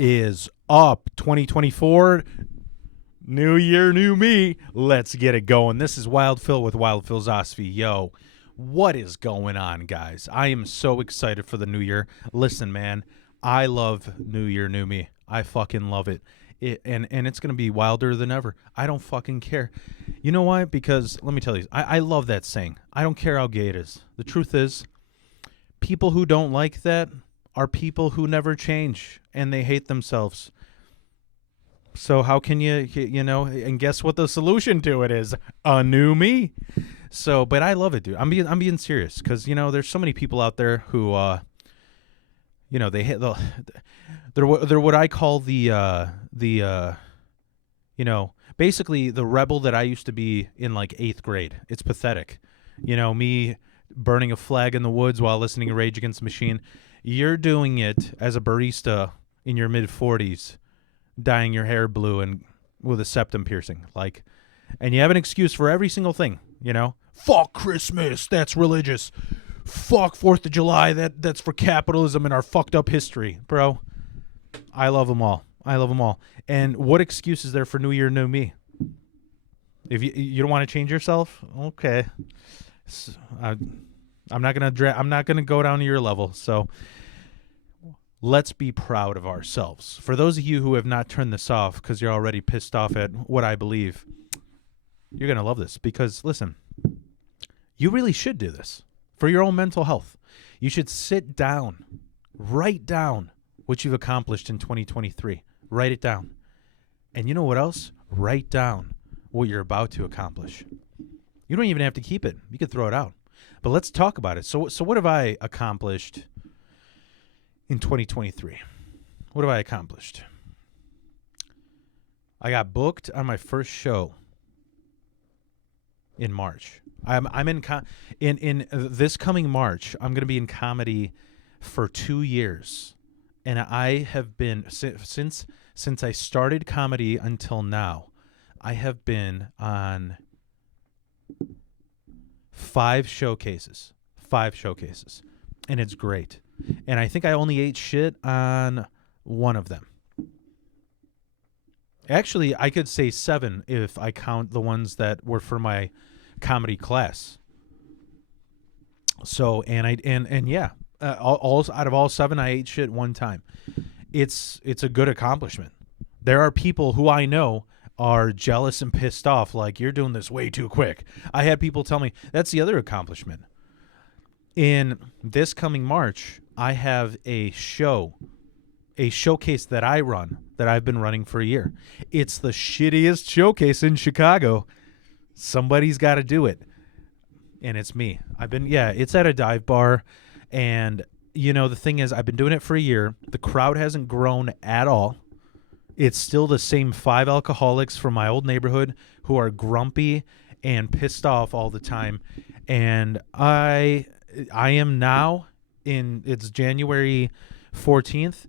is up? 2024, new year, new me. Let's get it going. This is Wild Phil with Wild Phil's Osophy. Yo, what is going on, guys? I am so excited for the new year. Listen, man, I love new year, new me. I fucking love it. And it's going to be wilder than ever. I don't fucking care. You know why? Because, let me tell you, I love that saying. I don't care how gay it is. The truth is, people who don't like that are people who never change, and they hate themselves. So how can and guess what the solution to it is? A new me. So, but I love it, dude. I'm being serious, because, there's so many people out there who, they're what I call basically the rebel that I used to be in like 8th grade. It's pathetic. Me burning a flag in the woods while listening to Rage Against the Machine. You're doing it as a barista in your mid-40s, dyeing your hair blue and with a septum piercing. And you have an excuse for every single thing, Fuck Christmas, that's religious. Fuck 4th of July, that's for capitalism and our fucked up history. Bro, I love them all. And what excuse is there for New Year, New Me? If you don't want to change yourself, okay. I'm not gonna go down to your level. So let's be proud of ourselves. For those of you who have not turned this off because you're already pissed off at what I believe, you're gonna love this, because listen, you really should do this for your own mental health. You should sit down, write down what you've accomplished in 2023. Write it down. And you know what else? Write down what you're about to accomplish. You don't even have to keep it. You could throw it out. But let's talk about it. So what have I accomplished in 2023? What have I accomplished? I got booked on my first show in March. I'm in this coming March. I'm going to be in comedy for 2 years, and I have been since I started comedy until now. I have been on 5 showcases, and it's great. And I think I only ate shit on one of them. Actually, I could say 7 if I count the ones that were for my comedy class. So, yeah, all out of all 7, I ate shit one time. It's a good accomplishment. There are people who I know are jealous and pissed off, like, you're doing this way too quick. I had people tell me that's the other accomplishment. In this coming March, I have a showcase that I run, that I've been running for a year. It's the shittiest showcase in Chicago. Somebody's got to do it, and it's me. It's at a dive bar, and the thing is, I've been doing it for a year. The crowd hasn't grown at all. It's still the same 5 alcoholics from my old neighborhood who are grumpy and pissed off all the time. And I am now it's January 14th.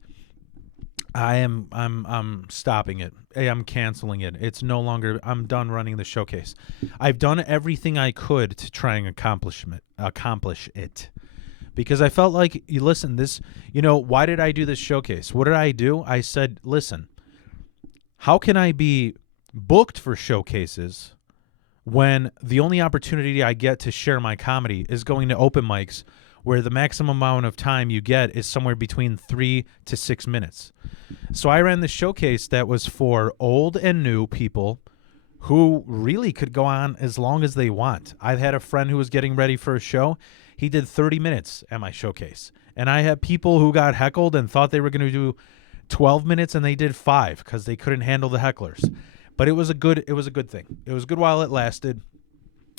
I'm stopping it. I'm canceling it. It's no longer, I'm done running the showcase. I've done everything I could to try and accomplish it. Because I felt like, why did I do this showcase? What did I do? I said, listen, how can I be booked for showcases when the only opportunity I get to share my comedy is going to open mics, where the maximum amount of time you get is somewhere between 3 to 6 minutes? So I ran this showcase that was for old and new people who really could go on as long as they want. I've had a friend who was getting ready for a show. He did 30 minutes at my showcase. And I had people who got heckled and thought they were going to do 12 minutes, and they did 5 because they couldn't handle the hecklers. But it was a good thing. It was good while it lasted.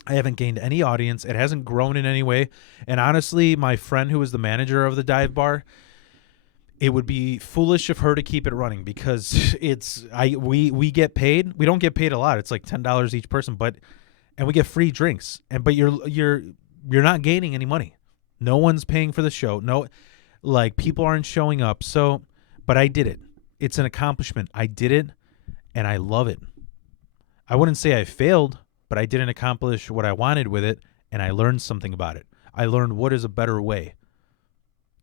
I haven't gained any audience. It hasn't grown in any way. And honestly, my friend who was the manager of the dive bar, it would be foolish of her to keep it running, because we get paid. We don't get paid a lot. It's like $10 each person, and we get free drinks. But you're not gaining any money. No one's paying for the show. No, people aren't showing up. So, but I did it. It's an accomplishment. I did it, and I love it. I wouldn't say I failed, but I didn't accomplish what I wanted with it, and I learned something about it. I learned what is a better way.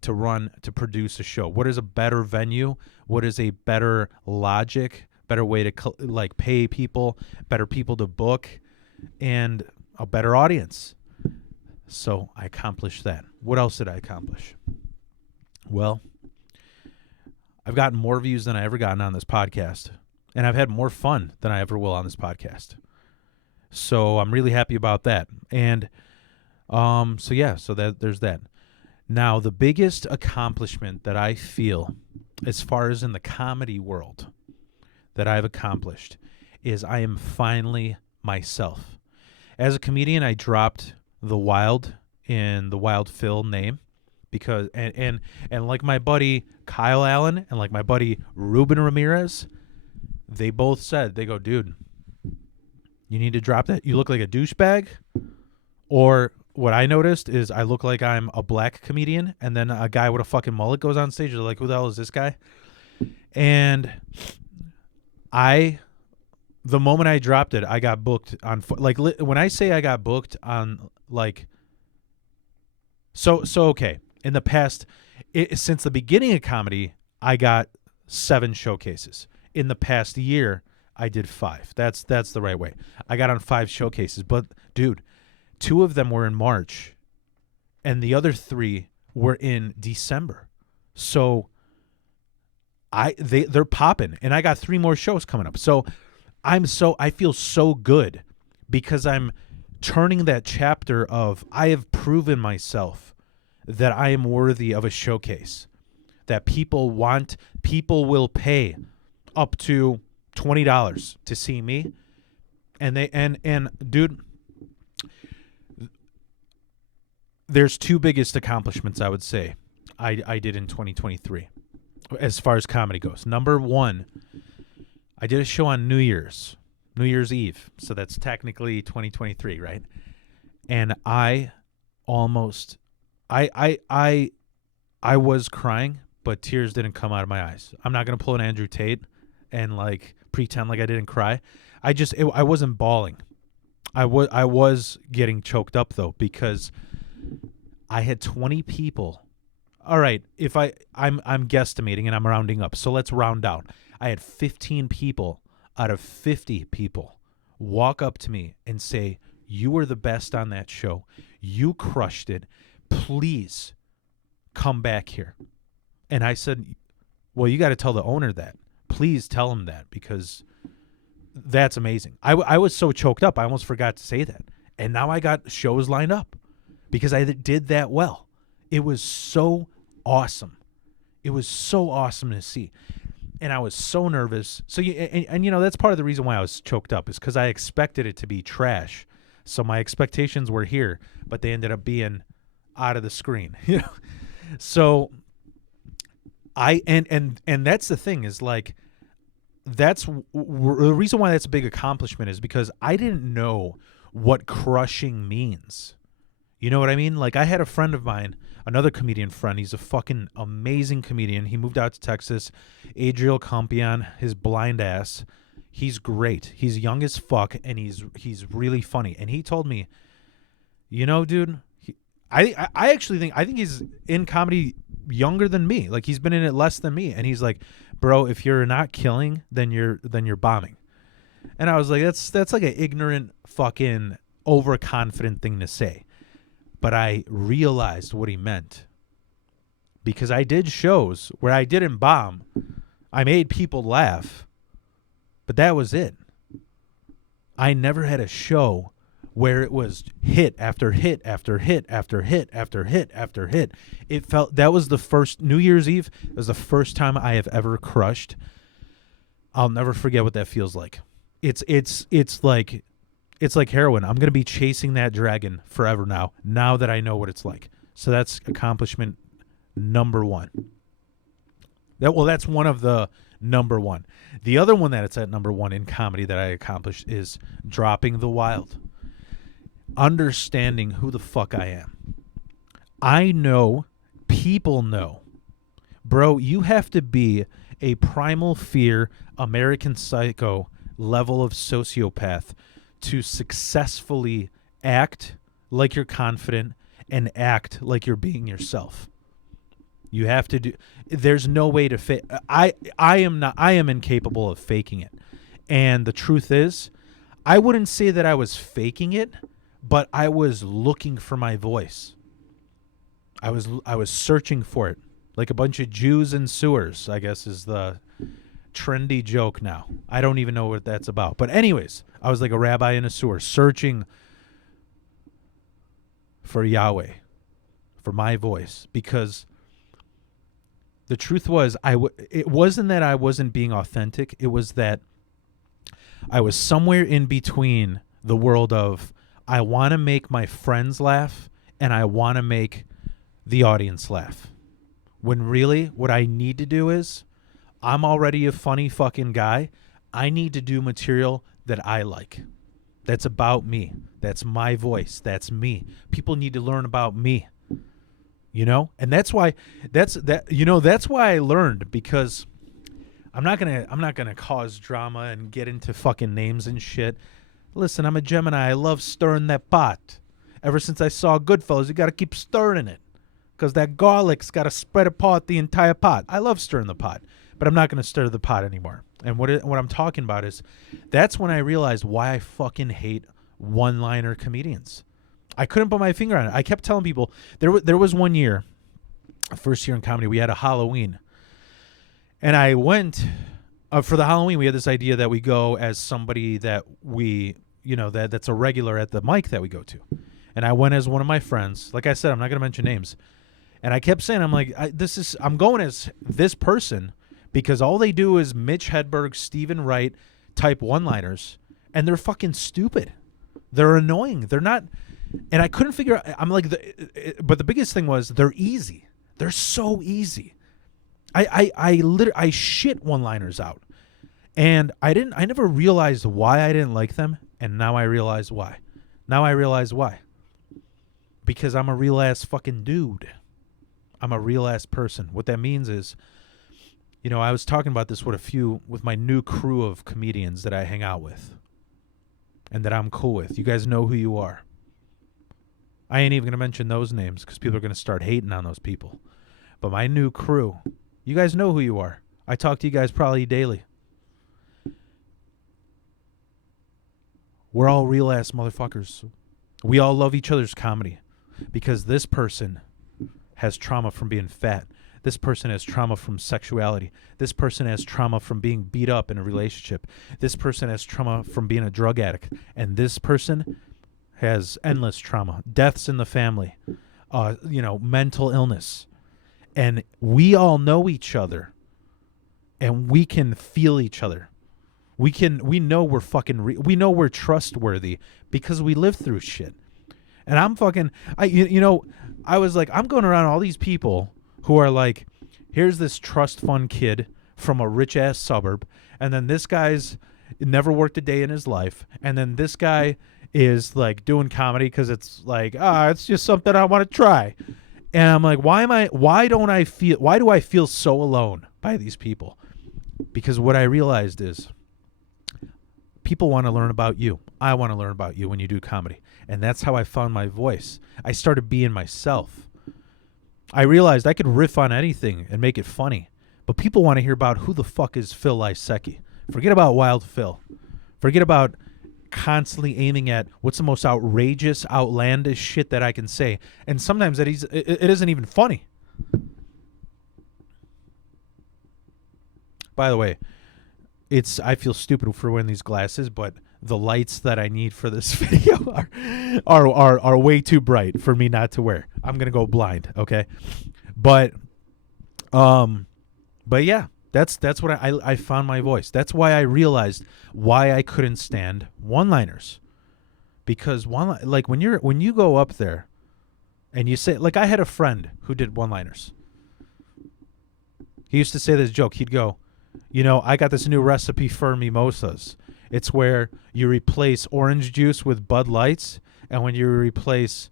to produce a show? What is a better venue? What is a better logic, better way to like pay people, better people to book, and a better audience? So I accomplished that. What else did I accomplish? Well, I've gotten more views than I ever gotten on this podcast, and I've had more fun than I ever will on this podcast. So I'm really happy about that. And so there's that. Now, the biggest accomplishment that I feel as far as in the comedy world that I've accomplished is I am finally myself. As a comedian, I dropped the Wild in the Wild Phil name because and like my buddy Kyle Allen and like my buddy Ruben Ramirez, they both said, they go, dude, you need to drop that. You look like a douchebag. Or what I noticed is I look like I'm a black comedian, and then a guy with a fucking mullet goes on stage. They're like, who the hell is this guy? And the moment I dropped it, I got booked on, like, when I say I got booked on, like, so okay. In the past, since the beginning of comedy, I got 7 showcases. In the past year, I did 5. That's the right way. I got on 5 showcases, but dude, 2 of them were in March, and the other 3 were in December. So they're popping, and I got 3 more shows coming up. So I feel so good because I'm turning that chapter of I have proven myself that I am worthy of a showcase, that people will pay up to $20 to see me. And dude, there's 2 biggest accomplishments I would say I did in 2023 as far as comedy goes. Number 1, I did a show on New Year's Eve. So that's technically 2023, right? And I was crying, but tears didn't come out of my eyes. I'm not going to pull an Andrew Tate and like pretend like I didn't cry. I wasn't bawling. I was getting choked up though, because I had 20 people. All right, if I'm guesstimating and I'm rounding up, so let's round out. I had 15 people out of 50 people walk up to me and say, "You were the best on that show. You crushed it. Please come back here." And I said, "Well, you got to tell the owner that. Please tell him that, because that's amazing." I was so choked up, I almost forgot to say that. And now I got shows lined up because I did that well. It was so awesome. It was so awesome to see. And I was so nervous. So you know, that's part of the reason why I was choked up, is because I expected it to be trash. So my expectations were here, but they ended up being out of the screen. You know, so and that's the thing, is like, that's the reason why that's a big accomplishment, is because I didn't know what crushing means. You know what I mean? Like, I had a friend of mine, another comedian friend. He's a fucking amazing comedian. He moved out to Texas. Adriel Campion, his blind ass. He's great. He's young as fuck, and he's really funny. And he told me, you know, dude, I actually think he's in comedy younger than me. Like, he's been in it less than me. And he's like, bro, if you're not killing, then you're bombing. And I was like, that's like an ignorant fucking overconfident thing to say. But I realized what he meant, because I did shows where I didn't bomb. I made people laugh, but that was it. I never had a show where it was hit after hit after hit after hit after hit after hit. It felt, that was the first New Year's Eve. It was the first time I have ever crushed. I'll never forget what that feels like. It's like heroin. I'm going to be chasing that dragon forever now that I know what it's like. So that's accomplishment number 1. That's one of the number 1. The other one that it's at number 1 in comedy that I accomplished is dropping the Wild. Understanding who the fuck I am. I know, people know. Bro, you have to be a primal fear, American Psycho level of sociopath to successfully act like you're confident and act like you're being yourself. You have to do. There's no way to fake. I am not. I am incapable of faking it. And the truth is, I wouldn't say that I was faking it, but I was looking for my voice. I was searching for it, like a bunch of Jews in sewers, I guess is the trendy joke now. I don't even know what that's about. But anyways, I was like a rabbi in a sewer searching for Yahweh, for my voice, because the truth was it wasn't that I wasn't being authentic. It was that I was somewhere in between the world of I want to make my friends laugh and I want to make the audience laugh. When really what I need to do is I'm already a funny fucking guy. I need to do material that I like. That's about me. That's my voice. That's me. People need to learn about me. You know? And that's why that's why I learned, because I'm not gonna cause drama and get into fucking names and shit. Listen, I'm a Gemini. I love stirring that pot. Ever since I saw Goodfellas, you gotta keep stirring it. Because that garlic's got to spread apart the entire pot. I love stirring the pot, but I'm not going to stir the pot anymore. And what I'm talking about is that's when I realized why I fucking hate one-liner comedians. I couldn't put my finger on it. I kept telling people, there was one year, first year in comedy, we had a Halloween. And I went, for the Halloween, we had this idea that we go as somebody that we, that's a regular at the mic that we go to. And I went as one of my friends. Like I said, I'm not going to mention names. And I kept saying, I'm like, I'm going as this person because all they do is Mitch Hedberg, Stephen Wright type one-liners, and they're fucking stupid. They're annoying. They're not, and I couldn't figure out, I'm like, but the biggest thing was they're easy. They're so easy. I shit one-liners out. And I never realized why I didn't like them, and now I realize why. Because I'm a real-ass fucking dude. I'm a real-ass person. What that means is, I was talking about this with my new crew of comedians that I hang out with and that I'm cool with. You guys know who you are. I ain't even going to mention those names because people are going to start hating on those people. But my new crew, you guys know who you are. I talk to you guys probably daily. We're all real-ass motherfuckers. We all love each other's comedy because this person has trauma from being fat. This person has trauma from sexuality. This person has trauma from being beat up in a relationship. This person has trauma from being a drug addict. And this person has endless trauma. Deaths in the family. Mental illness. And we all know each other. And we can feel each other. We know we're fucking, we know we're trustworthy because we live through shit. And I'm fucking, I was like, I'm going around all these people who are like, here's this trust fund kid from a rich ass suburb. And then this guy's never worked a day in his life. And then this guy is like doing comedy because it's like, it's just something I want to try. And I'm like, why do I feel so alone by these people? Because what I realized is people want to learn about you. I want to learn about you when you do comedy. And that's how I found my voice. I started being myself. I realized I could riff on anything and make it funny. But people want to hear about who the fuck is Phil Lysecki. Forget about Wild Phil. Forget about constantly aiming at what's the most outrageous, outlandish shit that I can say. And sometimes it isn't even funny. By the way, I feel stupid for wearing these glasses, but the lights that I need for this video are way too bright for me not to wear. I'm gonna go blind, okay? But yeah, that's what I found my voice. That's why I realized why I couldn't stand one-liners, because when you go up there and you say, like, I had a friend who did one-liners. He used to say this joke. He'd go, I got this new recipe for mimosas. It's where you replace orange juice with Bud Lights, and when you replace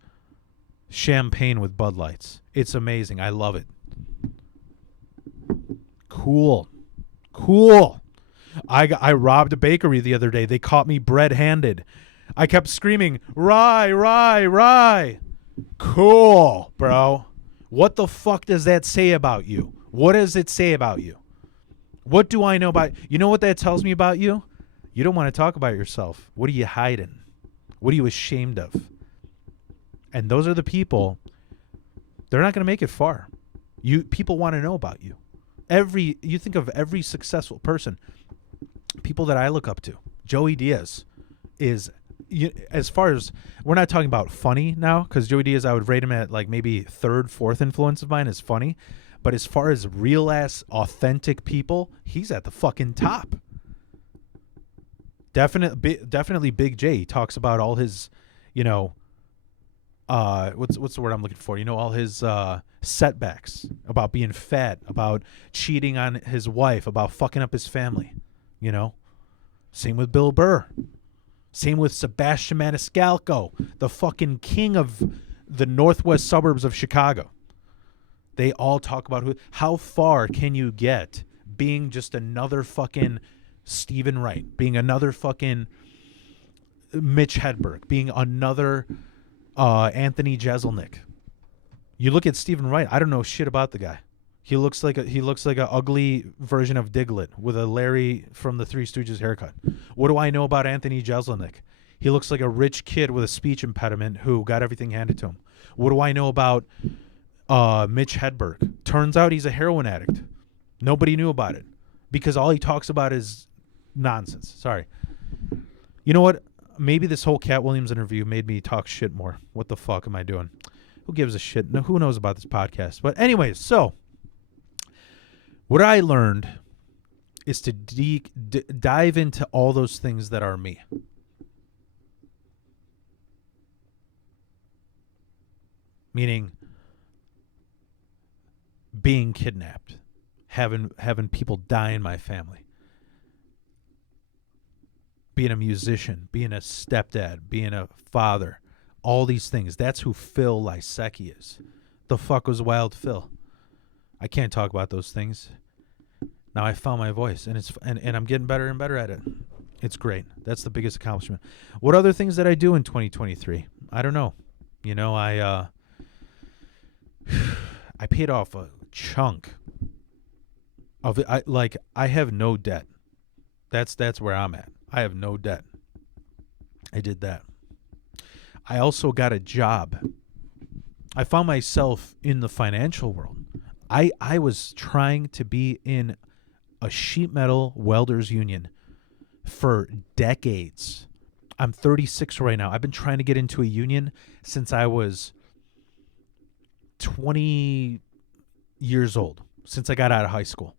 champagne with Bud Lights. It's amazing. I love it. Cool. I robbed a bakery the other day. They caught me red-handed. I kept screaming, rye, rye, rye. Cool, bro. What the fuck does that say about you? What does it say about you? What do I know about you? Know what that tells me about you? You don't want to talk about yourself. What are you hiding? What are you ashamed of? And those are the people, they're not going to make it far. People want to know about you. You think of every successful person, people that I look up to. Joey Diaz is, as far as, we're not talking about funny now, because Joey Diaz, I would rate him at like maybe third, fourth influence of mine is funny. But as far as real ass authentic people, he's at the fucking top. Definitely Big J. He talks about all his, what's the word I'm looking for? All his setbacks, about being fat, about cheating on his wife, about fucking up his family. Same with Bill Burr. Same with Sebastian Maniscalco, the fucking king of the northwest suburbs of Chicago. They all talk about how far can you get being just another fucking Stephen Wright, being another fucking Mitch Hedberg, being another Anthony Jeselnik. You look at Stephen Wright, I don't know shit about the guy. He looks like a ugly version of Diglett with a Larry from the Three Stooges haircut. What do I know about Anthony Jeselnik? He looks like a rich kid with a speech impediment who got everything handed to him. What do I know about Mitch Hedberg? Turns out he's a heroin addict. Nobody knew about it because all he talks about is nonsense. Sorry. You know what? Maybe this whole Cat Williams interview made me talk shit more. What the fuck am I doing? Who gives a shit? No, who knows about this podcast? But anyways, so what I learned is to dive into all those things that are me. Meaning being kidnapped, having people die in my family, being a musician, being a stepdad, being a father, all these things. That's who Phil Lysecki is. The fuck was Wild Phil? I can't talk about those things. Now I found my voice, and I'm getting better and better at it. It's great. That's the biggest accomplishment. What other things did I do in 2023? I don't know. I paid off a chunk of it. I have no debt. That's where I'm at. I have no debt. I did that. I also got a job. I found myself in the financial world. I was trying to be in a sheet metal welders union for decades. I'm 36 right now. I've been trying to get into a union since I was 20 years old, since I got out of high school.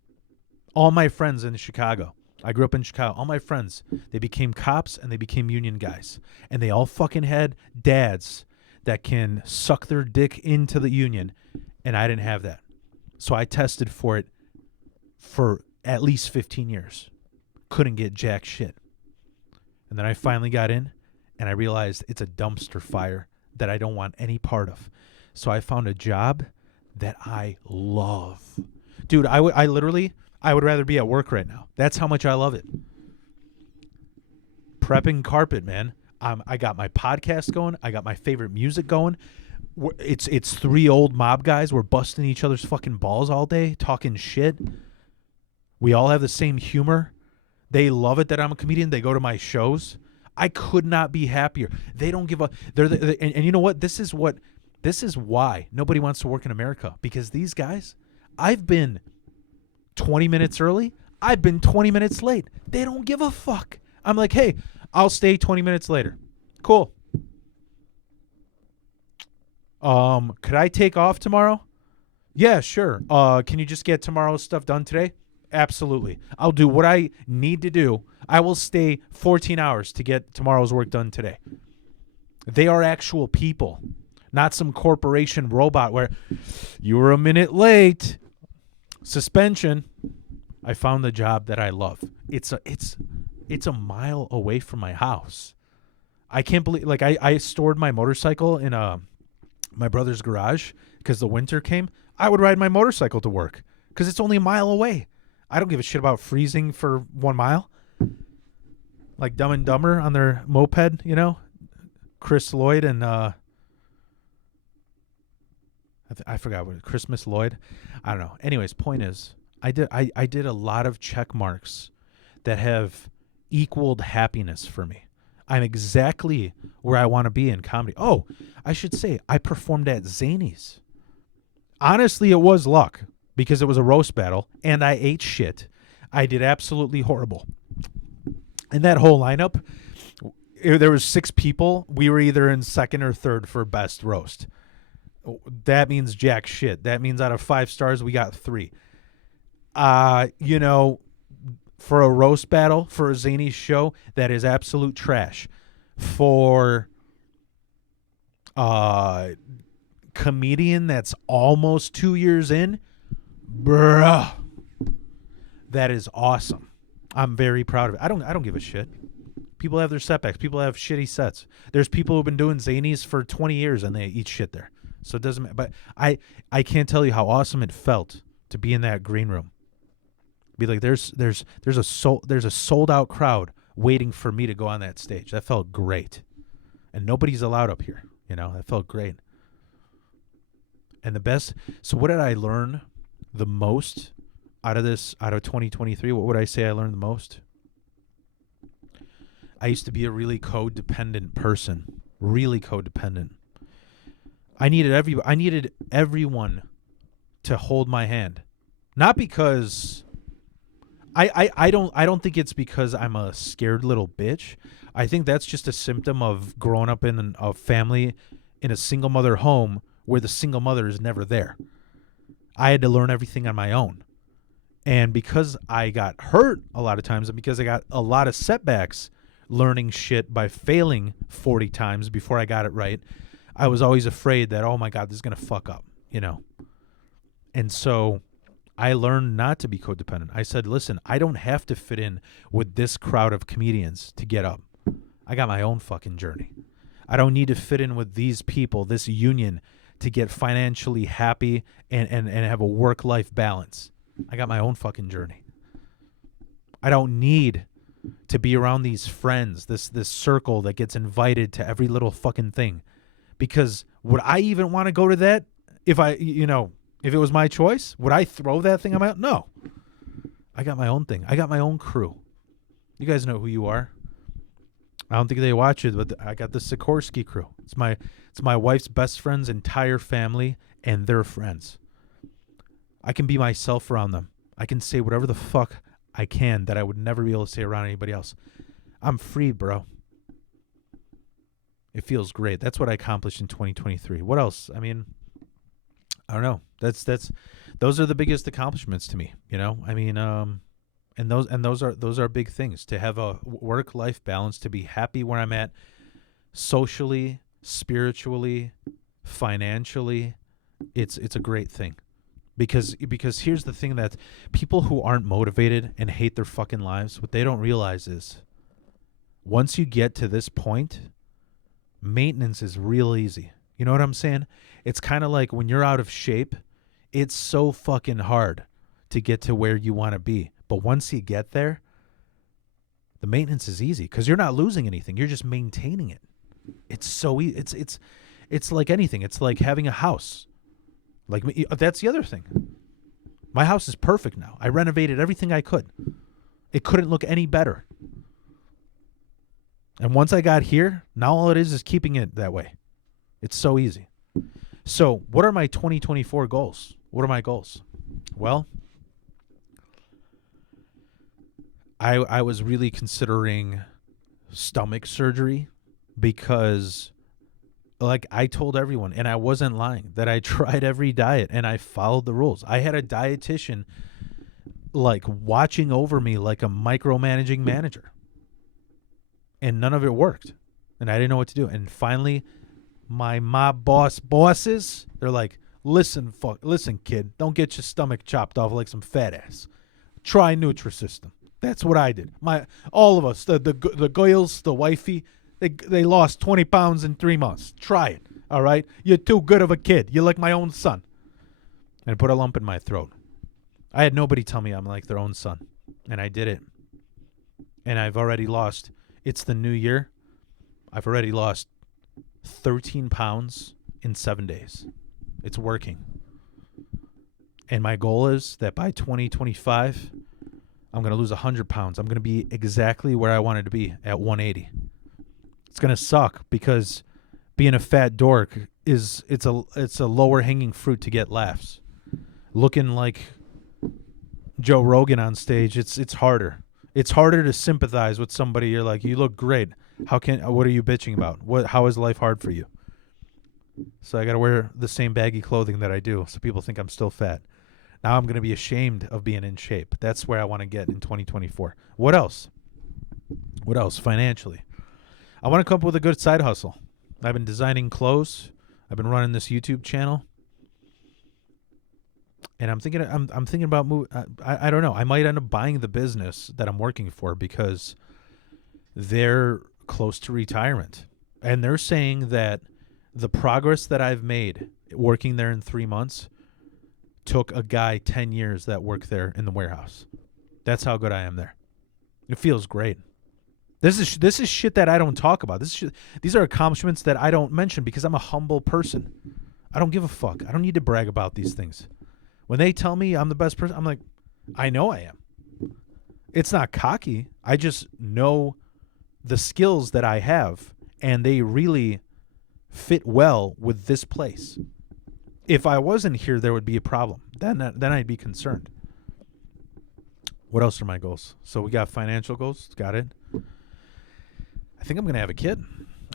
All my friends in Chicago, I grew up in Chicago, all my friends, they became cops and they became union guys. And they all fucking had dads that can suck their dick into the union. And I didn't have that. So I tested for it for at least 15 years. Couldn't get jack shit. And then I finally got in and I realized it's a dumpster fire that I don't want any part of. So I found a job that I love. Dude, I would rather be at work right now. That's how much I love it. Prepping carpet, man. I got my podcast going. I got my favorite music going. It's three old mob guys. We're busting each other's fucking balls all day, talking shit. We all have the same humor. They love it that I'm a comedian. They go to my shows. I could not be happier. They don't give a. And you know what? This is why nobody wants to work in America, because these guys, I've been 20 minutes early. I've been 20 minutes late. They don't give a fuck. I'm like, hey, I'll stay 20 minutes later. Cool. Could I take off tomorrow? Yeah, sure. Can you just get tomorrow's stuff done today? Absolutely. I'll do what I need to do. I will stay 14 hours to get tomorrow's work done today. They are actual people, not some corporation robot where you were a minute late. Suspension. I found the job that I love. It's a mile away from my house. I can't believe, like, I stored my motorcycle in my brother's garage because the winter came. I would ride my motorcycle to work because it's only a mile away. I don't give a shit about freezing for 1 mile. Like Dumb and Dumber on their moped, Chris Lloyd and I forgot what Christmas Lloyd. I don't know. Anyways, point is, I did a lot of check marks that have equaled happiness for me. I'm exactly where I want to be in comedy. Oh, I should say I performed at Zany's. Honestly, it was luck because it was a roast battle and I ate shit. I did absolutely horrible. And that whole lineup, there was 6 people. We were either in second or third for best roast. That means jack shit. That means out of 5 stars, we got 3. You know, for a roast battle, for a zany show, that is absolute trash. For comedian that's almost 2 years in, bruh, that is awesome. I'm very proud of it. I don't give a shit. People have their setbacks. People have shitty sets. There's people who've been doing zanies for 20 years and they eat shit there. So it doesn't matter. But I can't tell you how awesome it felt to be in that green room. Be like, there's a sold out crowd waiting for me to go on that stage. That felt great. And nobody's allowed up here. You know, that felt great. And the best, so what did I learn the most out of 2023? What would I say I learned the most? I used to be a really codependent person. Really codependent. I needed everyone to hold my hand. Not because I don't think it's because I'm a scared little bitch. I think that's just a symptom of growing up in a family in a single mother home where the single mother is never there. I had to learn everything on my own. And because I got hurt a lot of times and because I got a lot of setbacks learning shit by failing 40 times before I got it right, I was always afraid that, oh my God, this is going to fuck up, you know? And so I learned not to be codependent. I said, listen, I don't have to fit in with this crowd of comedians to get up. I got my own fucking journey. I don't need to fit in with these people, this union, to get financially happy and have a work-life balance. I got my own fucking journey. I don't need to be around these friends, this circle that gets invited to every little fucking thing. Because would I even want to go to that if if it was my choice? Would I throw that thing out? No. I got my own thing. I got my own crew. You guys know who you are. I don't think they watch it, but I got the Sikorsky crew. It's my wife's best friend's entire family and their friends. I can be myself around them. I can say whatever the fuck I can that I would never be able to say around anybody else. I'm free, bro. It feels great. That's what I accomplished in 2023. What else? I mean, I don't know. Those are the biggest accomplishments to me, you know? I mean, and those are big things, to have a work-life balance, to be happy where I'm at socially, spiritually, financially. It's a great thing. Because here's the thing, that people who aren't motivated and hate their fucking lives, what they don't realize is once you get to this point, maintenance is real easy. You know what I'm saying? It's kind of like when you're out of shape, it's so fucking hard to get to where you want to be. But once you get there, the maintenance is easy because you're not losing anything. You're just maintaining it. It's so easy. It's like anything. It's like having a house. Like, that's the other thing. My house is perfect now. I renovated everything I could. It couldn't look any better. And once I got here, now all it is keeping it that way. It's so easy. So what are my 2024 goals? What are my goals? Well, I was really considering stomach surgery because, like, I told everyone, and I wasn't lying, that I tried every diet and I followed the rules. I had a dietitian, like, watching over me like a micromanaging manager. And none of it worked. And I didn't know what to do. And finally, my mob bosses, they're like, listen, kid, don't get your stomach chopped off like some fat ass. Try Nutrisystem. That's what I did. All of us, the girls, the wifey, they lost 20 pounds in 3 months. Try it, all right? You're too good of a kid. You're like my own son. And it put a lump in my throat. I had nobody tell me I'm like their own son. And I did it. And I've already lost, it's the new year, I've already lost 13 pounds in 7 days. It's working. And my goal is that by 2025, I'm going to lose 100 pounds. I'm going to be exactly where I wanted to be at 180. It's going to suck because being a fat dork it's a lower hanging fruit to get laughs. Looking like Joe Rogan on stage, it's harder. It's harder to sympathize with somebody. You're like, you look great. What are you bitching about? How is life hard for you? So I got to wear the same baggy clothing that I do so people think I'm still fat. Now I'm going to be ashamed of being in shape. That's where I want to get in 2024. What else? Financially, I want to come up with a good side hustle. I've been designing clothes. I've been running this YouTube channel. And I'm thinking about moving. I don't know. I might end up buying the business that I'm working for because they're close to retirement. And they're saying that the progress that I've made working there in 3 months took a guy 10 years that worked there in the warehouse. That's how good I am there. It feels great. This is shit that I don't talk about. These are accomplishments that I don't mention because I'm a humble person. I don't give a fuck. I don't need to brag about these things. When they tell me I'm the best person, I'm like, I know I am. It's not cocky. I just know the skills that I have, and they really fit well with this place. If I wasn't here, there would be a problem. Then I'd be concerned. What else are my goals? So we got financial goals. Got it. I think I'm going to have a kid.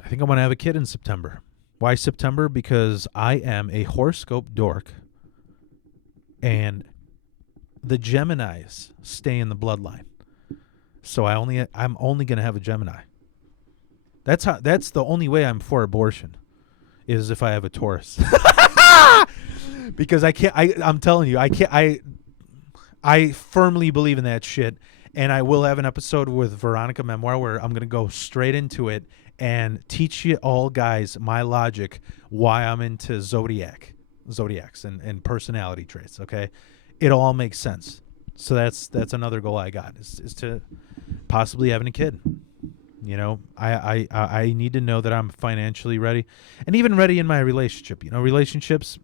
I think I'm going to have a kid in September. Why September? Because I am a horoscope dork. And the Geminis stay in the bloodline. So I'm only going to have a Gemini. That's the only way I'm for abortion is if I have a Taurus. Because I'm telling you, I firmly believe in that shit. And I will have an episode with Veronica Memoir where I'm going to go straight into it and teach you all guys my logic why I'm into zodiacs and personality traits. Okay. It all makes sense. So that's another goal I got is to possibly having a kid. You know, I need to know that I'm financially ready and even ready in my relationship. You know, relationships,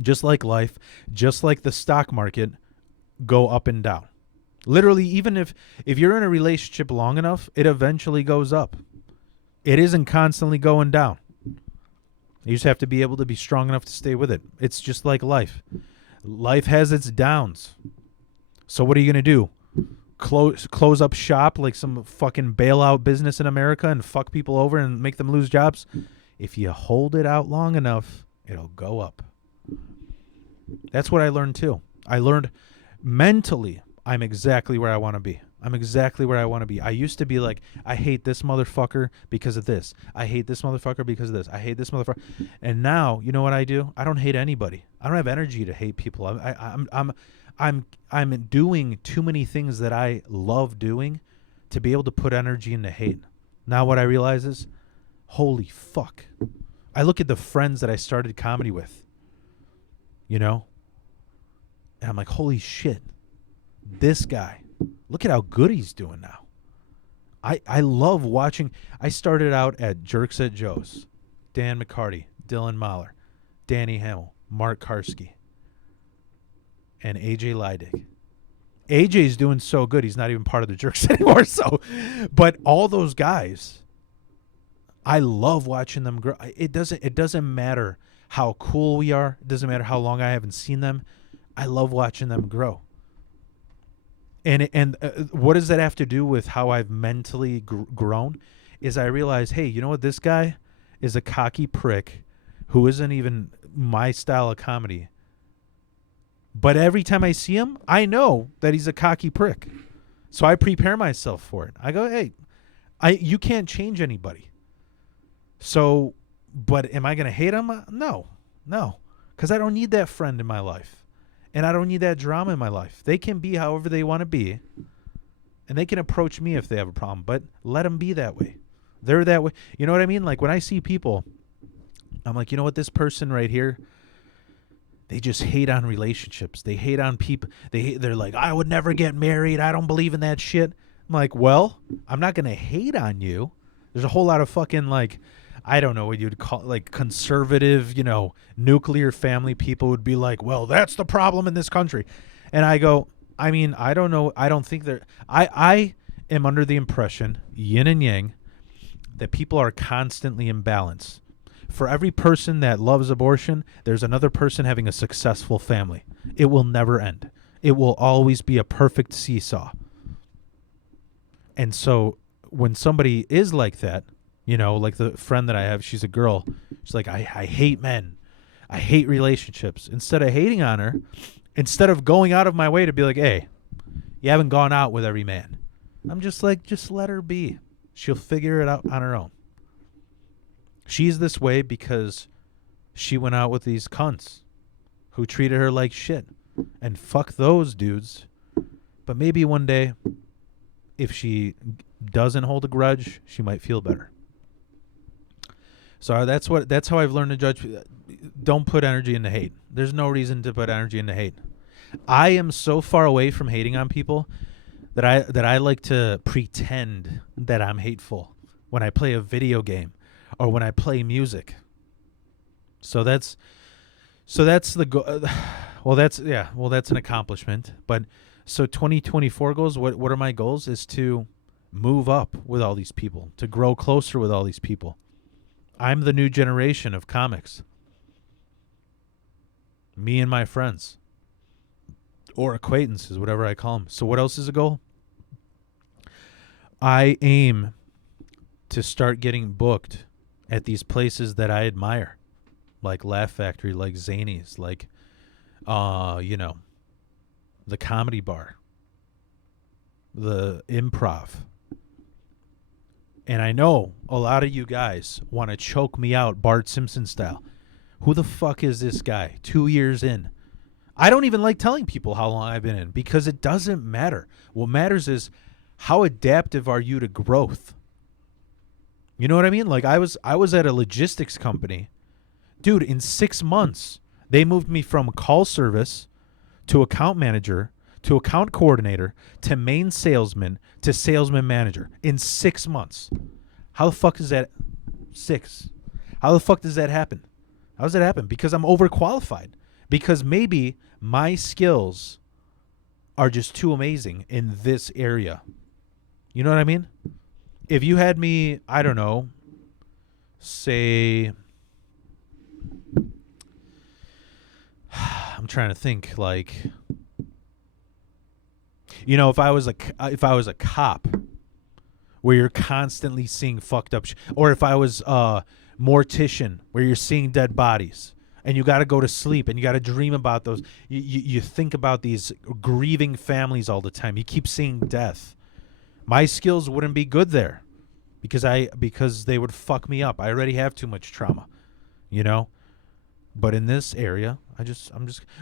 just like life, just like the stock market, go up and down. Literally, even if you're in a relationship long enough, it eventually goes up. It isn't constantly going down. You just have to be able to be strong enough to stay with it. It's just like life. Life has its downs. So what are you going to do? Close up shop like some fucking bailout business in America and fuck people over and make them lose jobs? If you hold it out long enough, it'll go up. That's what I learned too. I learned mentally I'm exactly where I want to be. I used to be like, I hate this motherfucker because of this. I hate this motherfucker because of this. I hate this motherfucker. And now, you know what I do? I don't hate anybody. I don't have energy to hate people. I'm doing too many things that I love doing to be able to put energy into hate. Now what I realize is, holy fuck. I look at the friends that I started comedy with, you know, and I'm like, holy shit. This guy, look at how good he's doing now. I love watching. I started out at Jerks at Joe's, Dan McCarty, Dylan Mahler, Danny Hamill, Mark Karski, and AJ Leidig. AJ's doing so good, he's not even part of the Jerks anymore. So, but all those guys, I love watching them grow. It doesn't matter how cool we are. It doesn't matter how long I haven't seen them. I love watching them grow. And what does that have to do with how I've mentally grown? Is I realize, hey, you know what? This guy is a cocky prick who isn't even my style of comedy. But every time I see him, I know that he's a cocky prick. So I prepare myself for it. I go, hey, you can't change anybody. So, but am I going to hate him? No. Because I don't need that friend in my life. And I don't need that drama in my life. They can be however they want to be. And they can approach me if they have a problem. But let them be that way. They're that way. You know what I mean? Like when I see people, I'm like, you know what? This person right here, they just hate on relationships. They hate on people. They're like, I would never get married. I don't believe in that shit. I'm like, well, I'm not going to hate on you. There's a whole lot of fucking like, I don't know what you'd call like conservative, nuclear family people would be like, well, that's the problem in this country. And I go, I mean, I don't know. I don't think I am under the impression, yin and yang, that people are constantly in balance. For every person that loves abortion, there's another person having a successful family. It will never end. It will always be a perfect seesaw. And so when somebody is like that, like the friend that I have, she's a girl. She's like, I hate men. I hate relationships. Instead of hating on her, instead of going out of my way to be like, hey, you haven't gone out with every man. I'm just like, just let her be. She'll figure it out on her own. She's this way because she went out with these cunts who treated her like shit. And fuck those dudes. But maybe one day, if she doesn't hold a grudge, she might feel better. So that's how I've learned to judge. Don't put energy into hate. There's no reason to put energy into hate. I am so far away from hating on people that I like to pretend that I'm hateful when I play a video game or when I play music. So that's the goal. Well, that's an accomplishment. But so 2024 goals, what are my goals? Is to move up with all these people, to grow closer with all these people. I'm the new generation of comics. Me and my friends. Or acquaintances, whatever I call them. So what else is a goal? I aim to start getting booked at these places that I admire. Like Laugh Factory, like Zanies, like, the Comedy Bar, the Improv. And I know a lot of you guys want to choke me out Bart Simpson style. Who the fuck is this guy? 2 years in. I don't even like telling people how long I've been in because it doesn't matter. What matters is how adaptive are you to growth? You know what I mean? Like I was at a logistics company. Dude, in 6 months, they moved me from call service to account manager to account coordinator to main salesman to salesman manager in 6 months. How the fuck is that? 6. How the fuck does that happen? How does that happen? Because I'm overqualified. Because maybe my skills are just too amazing in this area. You know what I mean? If you had me, I don't know, say, I'm trying to think, like, if I was a cop, where you're constantly seeing fucked up, or if I was a mortician, where you're seeing dead bodies, and you got to go to sleep, and you got to dream about those, you think about these grieving families all the time. You keep seeing death. My skills wouldn't be good there, because they would fuck me up. I already have too much trauma, But in this area, I'm just,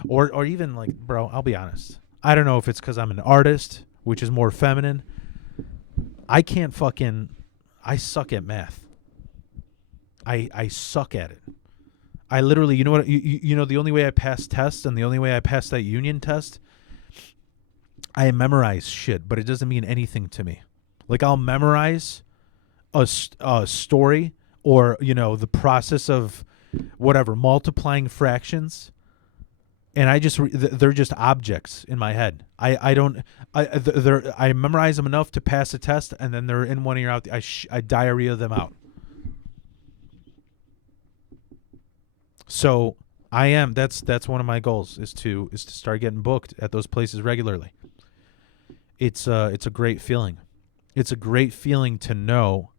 or even like, bro, I'll be honest. I don't know if it's because I'm an artist, which is more feminine. I suck at math. I suck at it. I literally, you know what, the only way I pass tests and the only way I pass that union test, I memorize shit, but it doesn't mean anything to me. Like I'll memorize a story or, the process of whatever, multiplying fractions. And they're just objects in my head. I memorize them enough to pass a test, and then they're in one ear out. I diarrhea them out. So that's one of my goals is to start getting booked at those places regularly. It's a great feeling. It's a great feeling to know.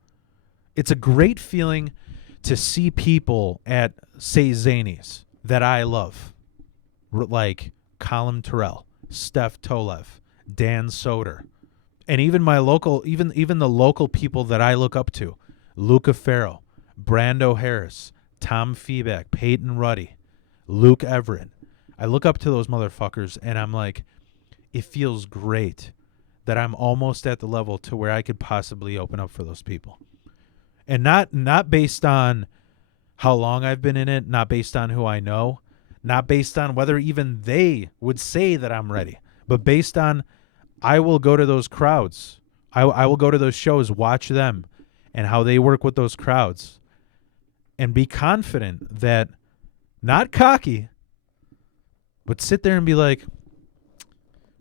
It's a great feeling to see people at, say, Zanies that I love. Like Colin Terrell, Steph Tolev, Dan Soder, and even my local, even the local people that I look up to, Luca Farrow, Brando Harris, Tom Feeback, Peyton Ruddy, Luke Everett. I look up to those motherfuckers, and I'm like, it feels great that I'm almost at the level to where I could possibly open up for those people, and not based on how long I've been in it, not based on who I know. Not based on whether even they would say that I'm ready, but based on I will go to those crowds. I will go to those shows, watch them and how they work with those crowds. and be confident that, not cocky, but sit there and be like,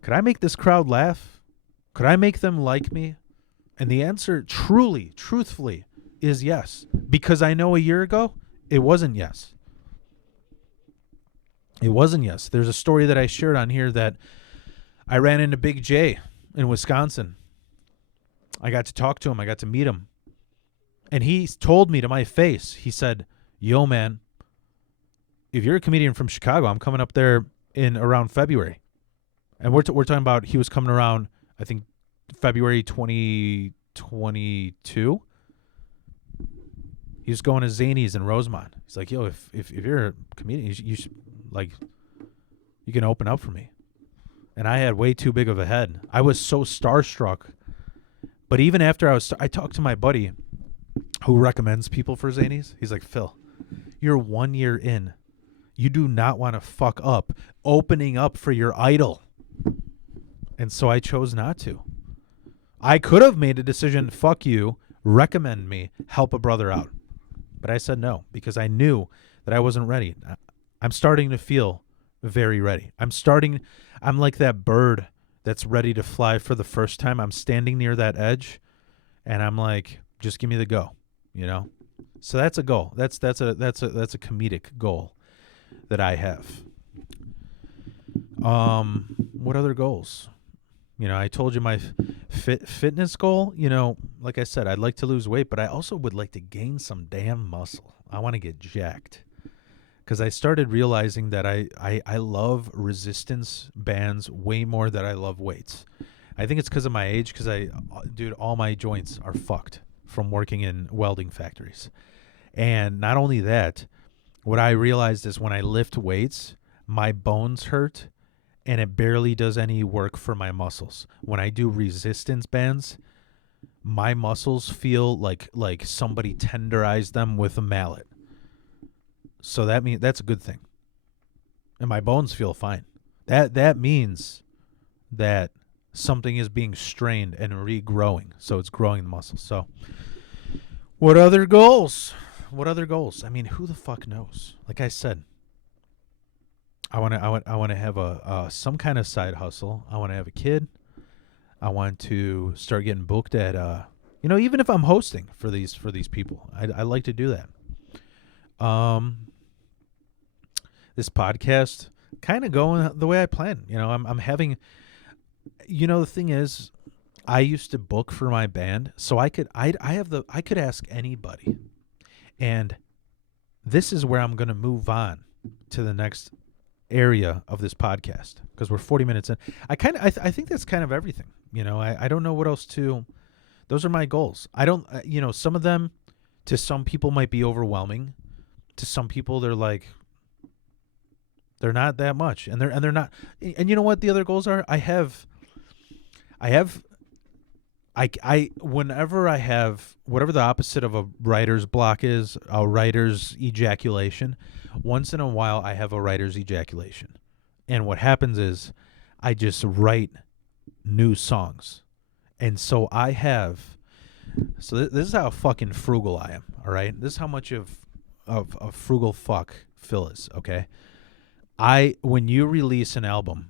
could I make this crowd laugh? Could I make them like me? And the answer truly, truthfully, is yes. Because I know a year ago, it wasn't yes. It wasn't yes. There's a story that I shared on here that I ran into Big J in Wisconsin. I got to talk to him. I got to meet him. And he told me to my face, he said, yo, man, if you're a comedian from Chicago, I'm coming up there in around February. And we're talking about he was coming around, I think, February 2022. He was going to Zany's in Rosemont. He's like, yo, if you're a comedian, you should, like, you can open up for me. And I had way too big of a head. I was so starstruck. But even after I talked to my buddy who recommends people for Zany's. He's like, Phil, you're 1 year in. You do not want to fuck up opening up for your idol. And so I chose not to. I could have made a decision, fuck you, recommend me, help a brother out. But I said no because I knew that I wasn't ready. I'm starting to feel very ready. I'm like that bird that's ready to fly for the first time. I'm standing near that edge and I'm like, just give me the go, you know? So that's a goal. That's a comedic goal that I have. What other goals? You know, I told you my fitness goal, you know, like I said, I'd like to lose weight, but I also would like to gain some damn muscle. I want to get jacked. Because I started realizing that I love resistance bands way more than I love weights. I think it's because of my age, because dude, all my joints are fucked from working in welding factories. And not only that, what I realized is when I lift weights, my bones hurt and it barely does any work for my muscles. When I do resistance bands, my muscles feel like somebody tenderized them with a mallet. So that's a good thing. And my bones feel fine. That means that something is being strained and regrowing. So it's growing the muscle. So what other goals? I mean, who the fuck knows? Like I said, I want to have some kind of side hustle. I want to have a kid. I want to start getting booked at even if I'm hosting for these people. I like to do that. This podcast kind of going the way I planned. You know, I'm having, the thing is, I used to book for my band, so I could ask anybody, and this is where I'm going to move on to the next area of this podcast because we're 40 minutes in. I think that's kind of everything. You know, I don't know what else to. Those are my goals. I don't, some of them to some people might be overwhelming. To some people, they're like, they're not that much, and they're not. And you know what the other goals are? Whenever I have whatever the opposite of a writer's block is, a writer's ejaculation. Once in a while, I have a writer's ejaculation, and what happens is, I just write new songs, and so I have. So this is how fucking frugal I am. All right, this is how much of frugal fuck Phil is. Okay. When I release an album,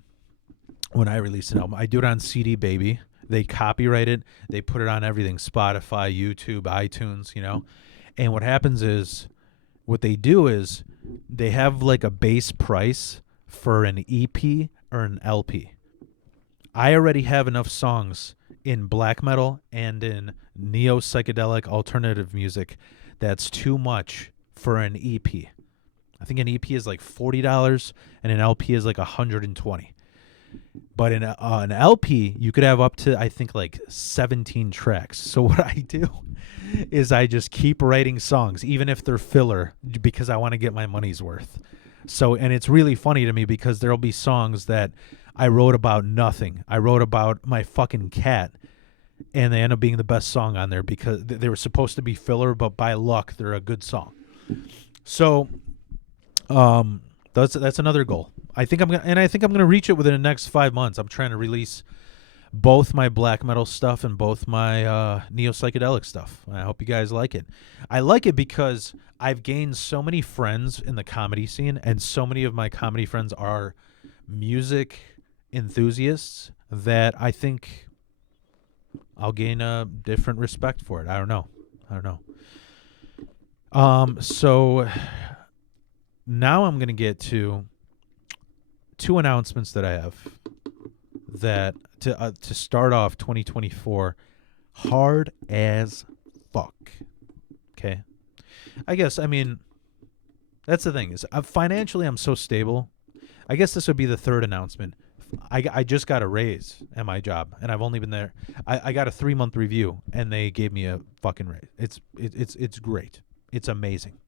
I do it on CD Baby. They copyright it. They put it on everything, Spotify, YouTube, iTunes, And what happens is, what they do is, they have like a base price for an EP or an LP. I already have enough songs in black metal and in neo-psychedelic alternative music that's too much for an EP. I think an EP is like $40 and an LP is like $120. But in an LP, you could have up to, I think, like 17 tracks. So what I do is I just keep writing songs, even if they're filler, because I want to get my money's worth. So, and it's really funny to me because there'll be songs that I wrote about nothing. I wrote about my fucking cat, and they end up being the best song on there because they were supposed to be filler, but by luck, they're a good song. So, that's another goal. I think I'm gonna reach it within the next 5 months. I'm trying to release both my black metal stuff and both my neo psychedelic stuff. I hope you guys like it. I like it because I've gained so many friends in the comedy scene, and so many of my comedy friends are music enthusiasts that I think I'll gain a different respect for it. I don't know. So now I'm going to get to two announcements that I have that to start off 2024 hard as fuck. Okay. I mean, that's the thing is financially I'm so stable. I guess this would be the third announcement. I just got a raise at my job, and I've only been there. I got a 3-month review, and they gave me a fucking raise. It's great. It's amazing.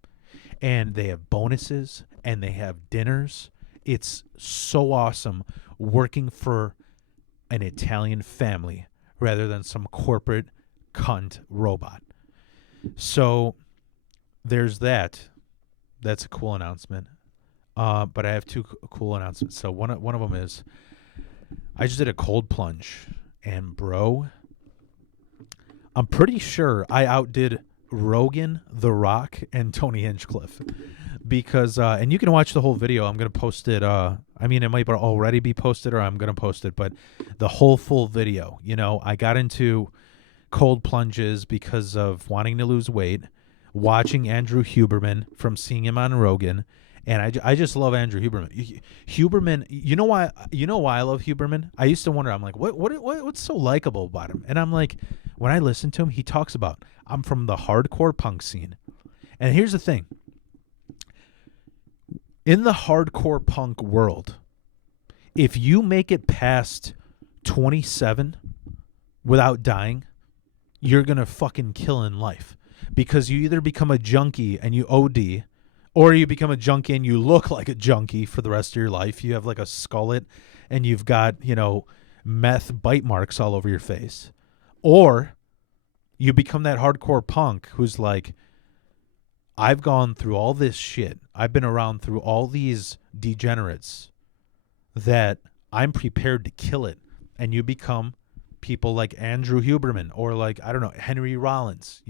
And they have bonuses, and they have dinners. It's so awesome working for an Italian family rather than some corporate cunt robot. So there's that. That's a cool announcement. But I have two cool announcements. So one of them is I just did a cold plunge, and bro, I'm pretty sure I outdid Rogan, The Rock, and Tony Hinchcliffe because and you can watch the whole video. I'm gonna post it. I mean, it might already be posted, or I'm gonna post it, but the whole full video. You know, I got into cold plunges because of wanting to lose weight, watching Andrew Huberman from seeing him on Rogan. And I just love Andrew Huberman. Huberman, you know why I love Huberman? I used to wonder, I'm like, what's so likable about him? And I'm like, when I listen to him, he talks about, I'm from the hardcore punk scene. And here's the thing. In the hardcore punk world, if you make it past 27 without dying, you're going to fucking kill in life. Because you either become a junkie and you OD, or you become a junkie and you look like a junkie for the rest of your life. You have like a skullet and you've got, meth bite marks all over your face. Or you become that hardcore punk who's like, I've gone through all this shit. I've been around through all these degenerates that I'm prepared to kill it. And you become people like Andrew Huberman or like, I don't know, Henry Rollins,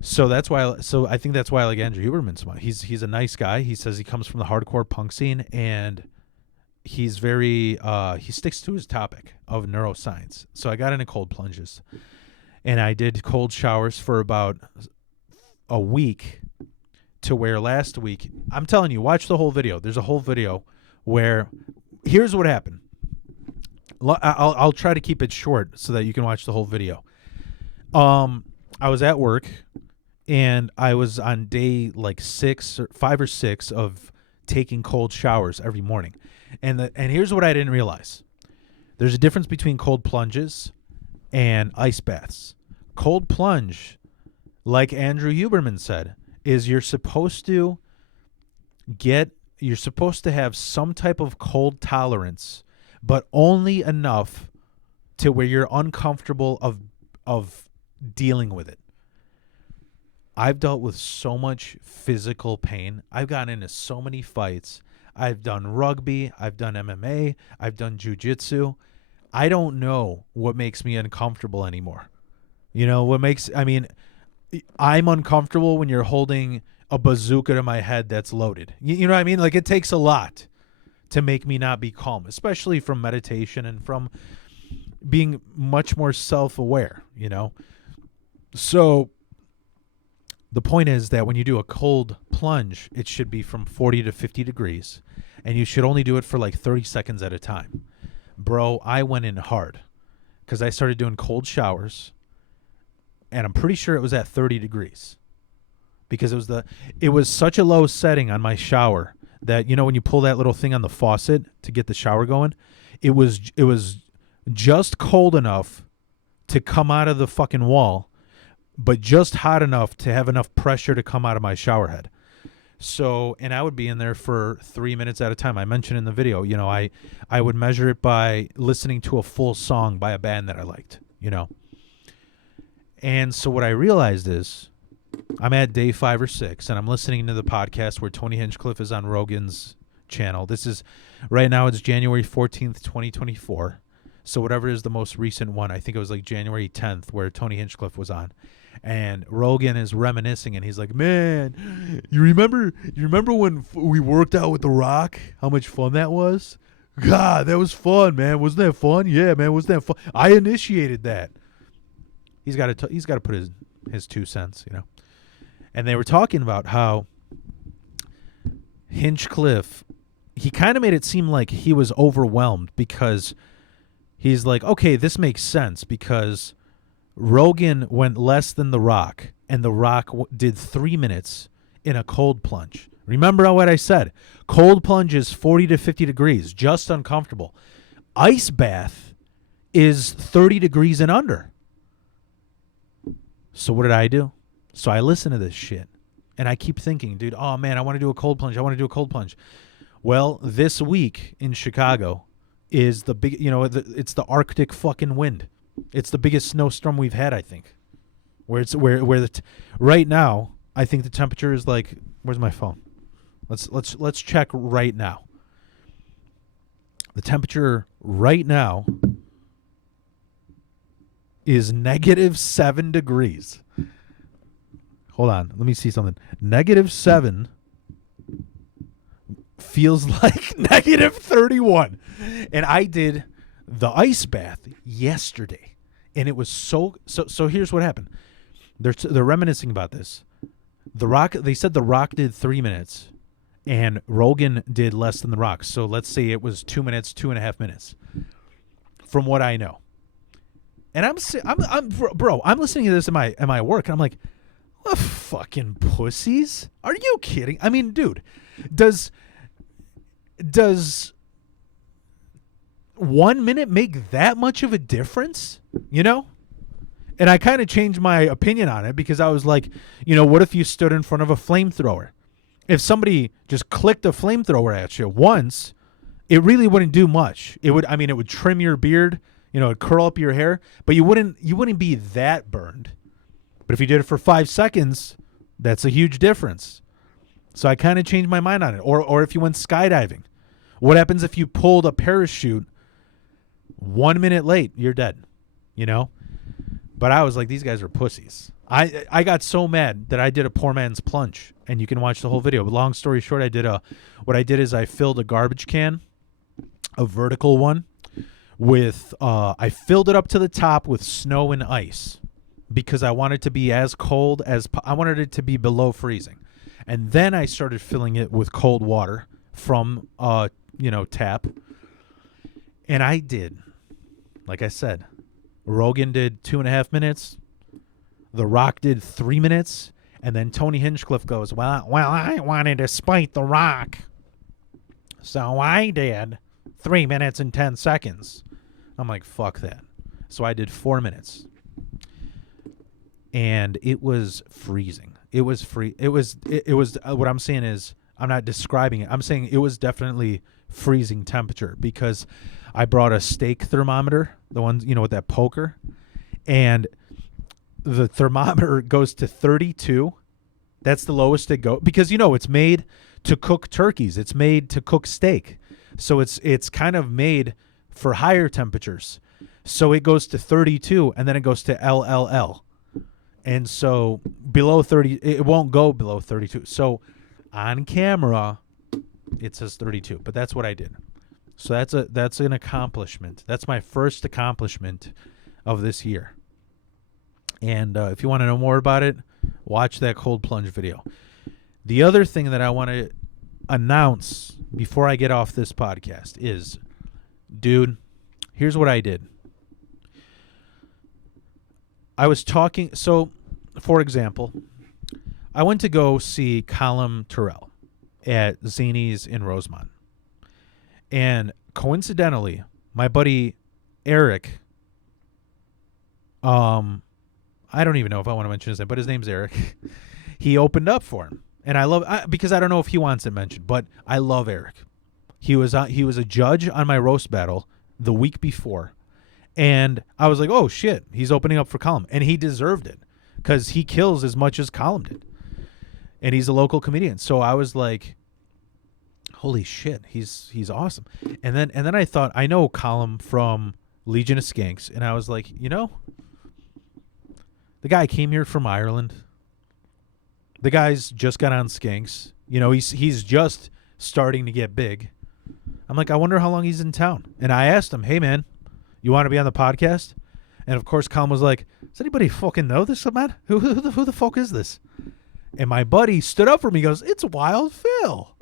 So that's why. So I think that's why I like Andrew Huberman so much. He's a nice guy. He says he comes from the hardcore punk scene, and he's very he sticks to his topic of neuroscience. So I got into cold plunges, and I did cold showers for about a week. To where last week, I'm telling you, watch the whole video. There's a whole video where here's what happened. I'll try to keep it short so that you can watch the whole video. I was at work. And I was on day like 5 or 6 of taking cold showers every morning. And here's what I didn't realize. There's a difference between cold plunges and ice baths. Cold plunge, like Andrew Huberman said, is you're supposed to have some type of cold tolerance, but only enough to where you're uncomfortable of dealing with it. I've dealt with so much physical pain. I've gotten into so many fights. I've done rugby. I've done MMA. I've done jiu-jitsu. I don't know what makes me uncomfortable anymore. I'm uncomfortable when you're holding a bazooka to my head that's loaded. You know what I mean? Like, it takes a lot to make me not be calm, especially from meditation and from being much more self-aware, So the point is that when you do a cold plunge, it should be from 40 to 50 degrees, and you should only do it for like 30 seconds at a time. Bro, I went in hard because I started doing cold showers, and I'm pretty sure it was at 30 degrees because it was such a low setting on my shower that, when you pull that little thing on the faucet to get the shower going, it was just cold enough to come out of the fucking wall, but just hot enough to have enough pressure to come out of my shower head. So, and I would be in there for 3 minutes at a time. I mentioned in the video, I would measure it by listening to a full song by a band that I liked, And so what I realized is I'm at day 5 or 6, and I'm listening to the podcast where Tony Hinchcliffe is on Rogan's channel. Right now it's January 14th, 2024. So whatever is the most recent one, I think it was like January 10th, where Tony Hinchcliffe was on, and Rogan is reminiscing, and he's like, "Man, you remember when we worked out with The Rock? How much fun that was? God, that was fun, man. Wasn't that fun? Yeah, man, wasn't that fun? I initiated that." He's got to put his 2 cents, you know. And they were talking about how Hinchcliffe, he kind of made it seem like he was overwhelmed because he's like, okay, this makes sense because Rogan went less than The Rock, and The Rock did 3 minutes in a cold plunge. Remember what I said? Cold plunge is 40 to 50 degrees, just uncomfortable. Ice bath is 30 degrees and under. So what did I do? So I listen to this shit, and I keep thinking, dude, oh, man, I want to do a cold plunge. I want to do a cold plunge. Well, this week in Chicago is the big, it's the Arctic fucking wind. It's the biggest snowstorm we've had, I think. Right now, I think the temperature is like, where's my phone? Let's check right now. The temperature right now is -7 degrees. Hold on, let me see something. -7 feels like -31. And I did the ice bath yesterday, and it was so here's what happened. They're reminiscing about this. They said The Rock did 3 minutes, and Rogan did less than The Rock. So let's say it was 2 minutes, 2.5 minutes, from what I know. And I'm listening to this in my work, and I'm like, what fucking pussies? Are you kidding? I mean, dude, does 1 minute make that much of a difference? You know? And I kind of changed my opinion on it because I was like, what if you stood in front of a flamethrower? If somebody just clicked a flamethrower at you once, it really wouldn't do much. It would trim your beard, it'd curl up your hair, but you wouldn't be that burned. But if you did it for 5 seconds, that's a huge difference. So I kind of changed my mind on it. Or if you went skydiving, what happens if you pulled a parachute 1 minute late? You're dead, But I was like, these guys are pussies. I got so mad that I did a poor man's plunge, and you can watch the whole video. But long story short, what I did is I filled a garbage can, a vertical one, with I filled it up to the top with snow and ice because I wanted to be as cold as I wanted it to be below freezing, and then I started filling it with cold water from tap, and I did, like I said. Rogan did 2.5 minutes. The Rock did 3 minutes. And then Tony Hinchcliffe goes, well, I wanted to spite The Rock, so I did 3 minutes and 10 seconds. I'm like, fuck that. So I did 4 minutes. And it was freezing. It was what I'm saying is, I'm not describing it. I'm saying it was definitely freezing temperature because I brought a steak thermometer, the one, with that poker, and the thermometer goes to 32. That's the lowest it goes because, it's made to cook turkeys. It's made to cook steak. So it's kind of made for higher temperatures. So it goes to 32 and then it goes to LLL. And so below 30, it won't go below 32. So on camera, it says 32, but that's what I did. So that's an accomplishment. That's my first accomplishment of this year. And if you want to know more about it, watch that cold plunge video. The other thing that I want to announce before I get off this podcast is, dude, here's what I did. I was talking. So, for example, I went to go see Colin Terrell at Zanies in Rosemont. And coincidentally, my buddy Eric, I don't even know if I want to mention his name, but his name's Eric. He opened up for him. And because I don't know if he wants it mentioned, but I love Eric. He was a judge on my roast battle the week before. And I was like, oh, shit, he's opening up for Colin. And he deserved it because he kills as much as Colin did. And he's a local comedian. So I was like, holy shit, he's awesome. And then I thought, I know Colin from Legion of Skanks, and I was like, the guy came here from Ireland. The guy's just got on Skanks. He's just starting to get big. I'm like, I wonder how long he's in town. And I asked him, hey, man, you want to be on the podcast? And, of course, Colin was like, does anybody fucking know this man? Who the fuck is this? And my buddy stood up for me. He goes, it's Wild Phil.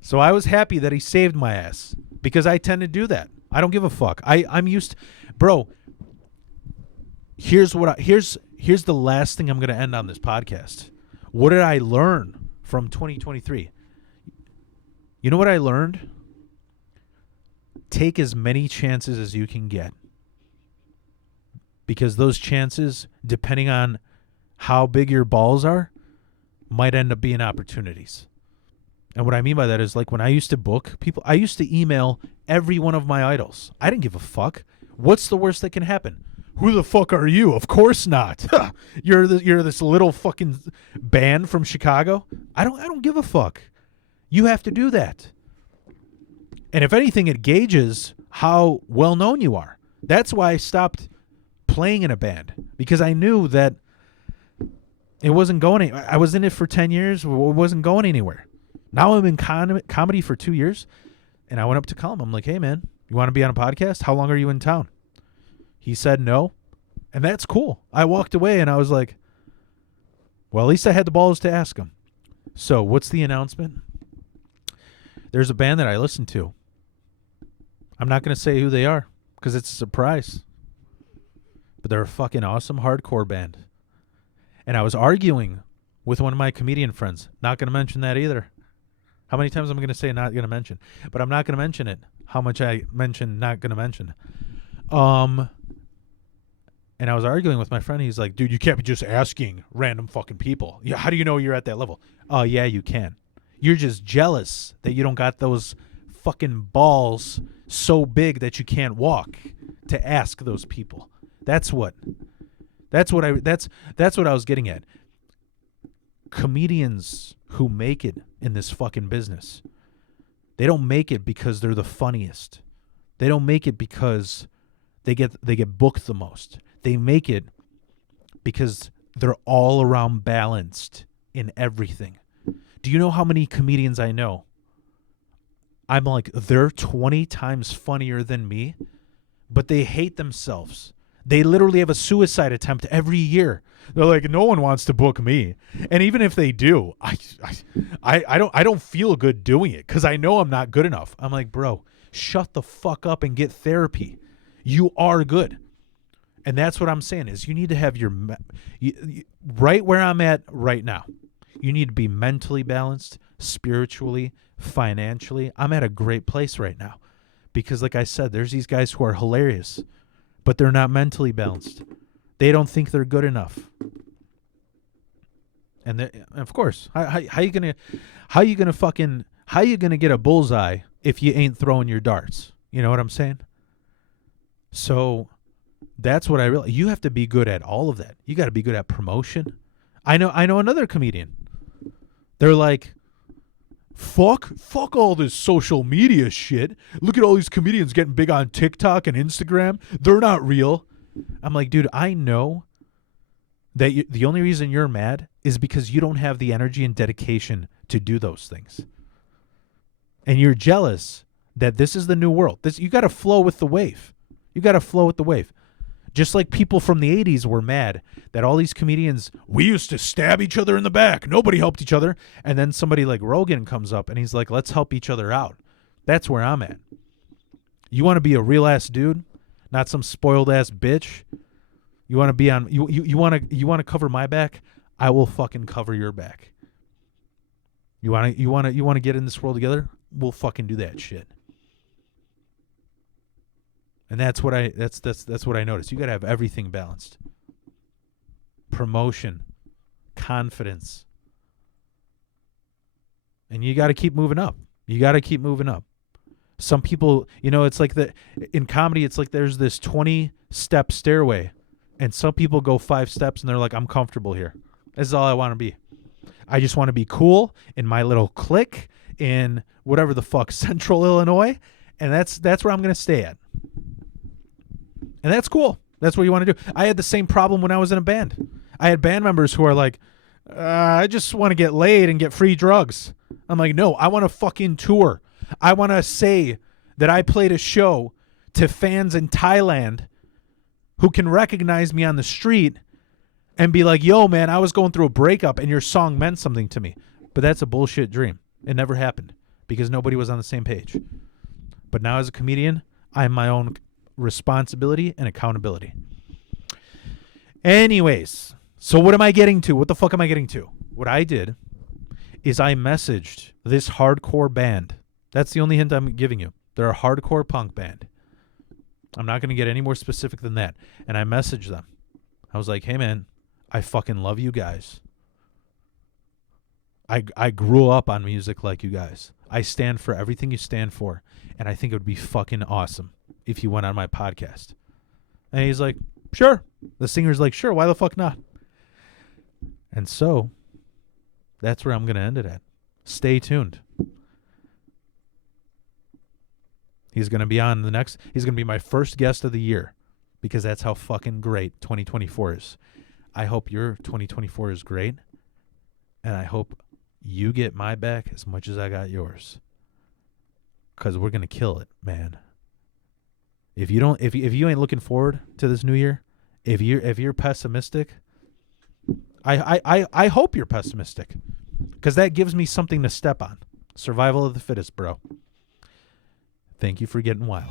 So I was happy that he saved my ass because I tend to do that. I don't give a fuck. I'm used, bro. Here's the last thing I'm going to end on this podcast. What did I learn from 2023? You know what I learned? Take as many chances as you can get. Because those chances, depending on how big your balls are, might end up being opportunities. And what I mean by that is, like, when I used to book people, I used to email every one of my idols. I didn't give a fuck. What's the worst that can happen? Who the fuck are you? Of course not. You're this little fucking band from Chicago. I don't give a fuck. You have to do that. And if anything, it gauges how well known you are. That's why I stopped playing in a band, because I knew that it wasn't going anywhere. I was in it for 10 years. It wasn't going anywhere. Now I'm in comedy for 2 years, and I went up to Colin. I'm like, hey, man, you want to be on a podcast? How long are you in town? He said no, and that's cool. I walked away, and I was like, well, at least I had the balls to ask him. So what's the announcement? There's a band that I listen to. I'm not going to say who they are because it's a surprise, but they're a fucking awesome hardcore band. And I was arguing with one of my comedian friends. Not going to mention that either. How many times am I going to say not going to mention? But I'm not going to mention it. How much I mentioned not going to mention. And I was arguing with my friend. He's like, dude, you can't be just asking random fucking people. Yeah, how do you know you're at that level? Oh, yeah, you can. You're just jealous that you don't got those fucking balls so big that you can't walk to ask those people. That's what I was getting at. Comedians who make it in this fucking business, they don't make it because they're the funniest. They don't make it because they get booked the most. They make it because they're all around balanced in everything. Do you know how many comedians I know? I'm like, they're 20 times funnier than me, but they hate themselves. They literally have a suicide attempt every year. They're like, no one wants to book me. And even if they do, I don't feel good doing it because I know I'm not good enough. I'm like, bro, shut the fuck up and get therapy. You are good. And that's what I'm saying is you need to have right where I'm at right now. You need to be mentally balanced, spiritually, financially. I'm at a great place right now because, like I said, there's these guys who are hilarious, but they're not mentally balanced. They don't think they're good enough. And of course, how you gonna get a bullseye if you ain't throwing your darts? You know what I'm saying? So that's what I realize. You have to be good at all of that. You got to be good at promotion. I know another comedian. They're like, fuck all this social media shit. Look at all these comedians getting big on TikTok and Instagram. They're not real. I'm like, dude, I know that the only reason you're mad is because you don't have the energy and dedication to do those things. And you're jealous that this is the new world. You got to flow with the wave. You got to flow with the wave. Just like people from the 80s were mad that all these comedians, we used to stab each other in the back. Nobody helped each other. And then somebody like Rogan comes up and he's like, let's help each other out. That's where I'm at. You want to be a real ass dude, not some spoiled ass bitch. You want to be on, you want to cover my back? I will fucking cover your back. You want to get in this world together? We'll fucking do that shit. And that's what I noticed. You got to have everything balanced. Promotion, confidence. And you got to keep moving up. Some people, it's like in comedy, it's like there's this 20-step stairway and some people go 5 steps and they're like, I'm comfortable here. This is all I want to be. I just want to be cool in my little clique in whatever the fuck, Central Illinois. And that's where I'm going to stay at. And that's cool. That's what you want to do. I had the same problem when I was in a band. I had band members who are like, I just want to get laid and get free drugs. I'm like, no, I want to fucking tour. I want to say that I played a show to fans in Thailand who can recognize me on the street and be like, yo, man, I was going through a breakup and your song meant something to me. But that's a bullshit dream. It never happened because nobody was on the same page. But now as a comedian, I have my own responsibility and accountability. Anyways, so what am I getting to? What the fuck am I getting to? What I did is I messaged this hardcore band. That's the only hint I'm giving you. They're a hardcore punk band. I'm not going to get any more specific than that. And I messaged them. I was like, hey, man, I fucking love you guys. I grew up on music like you guys. I stand for everything you stand for. And I think it would be fucking awesome if you went on my podcast. And he's like, sure. The singer's like, sure, why the fuck not? And so that's where I'm going to end it at. Stay tuned. He's going to be on the next. He's going to be my first guest of the year because that's how fucking great 2024 is. I hope your 2024 is great. And I hope you get my back as much as I got yours. Because we're going to kill it, man. If you ain't looking forward to this new year, if you're pessimistic, I hope you're pessimistic. Because that gives me something to step on. Survival of the fittest, bro. Thank you for getting wild.